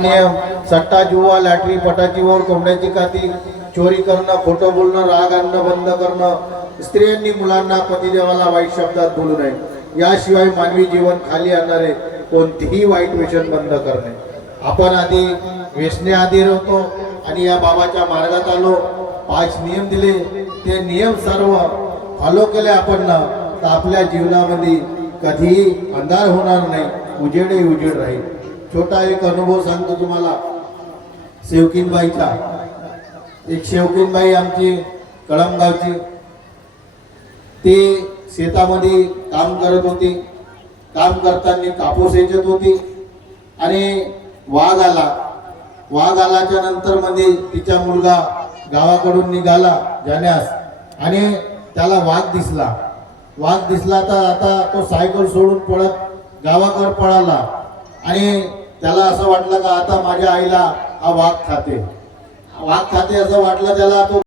नियम सट्टा जुवा लॅटरी पटाची ओढ कोंबड्याची खाती चोरी करणं खोटं बोलणं राग आणणं बंद करणं स्त्रियांनी मुलांना पतिदेवाला वाईट शब्दात बोलू नये याशिवाय मानवी जीवन खाली आणणारे कोणतीही वाईट व्यसन बंद करणे। आपण आधी व्यसने आधी होतो आणि या बाबाच्या मार्गात आलो 5 नियम दिले ते नियम सर्व फॉलो केले आपण ना तर आपल्या जीवनामध्ये कधीही अंधार होणार नाही उजेडही उजेड राहील। छोटा एक अनुभव सांगतो तुम्हाला शेवकीनबाईचा। एक शेवकीनबाई आमची कळमगावची ती शेतामध्ये काम करत होती। काम करताना कापूस वेचत होती आणि वाघ आलाच्या नंतर मध्ये तिचा मुलगा गावाकडून निघाला जाण्यास आणि त्याला वाघ दिसला तर आता तो सायकल सोडून पळत गावाकडे पळाला आणि त्याला असं वाटलं का आता माझ्या आईला हा वाघ खाते असं वाटलं त्याला। तो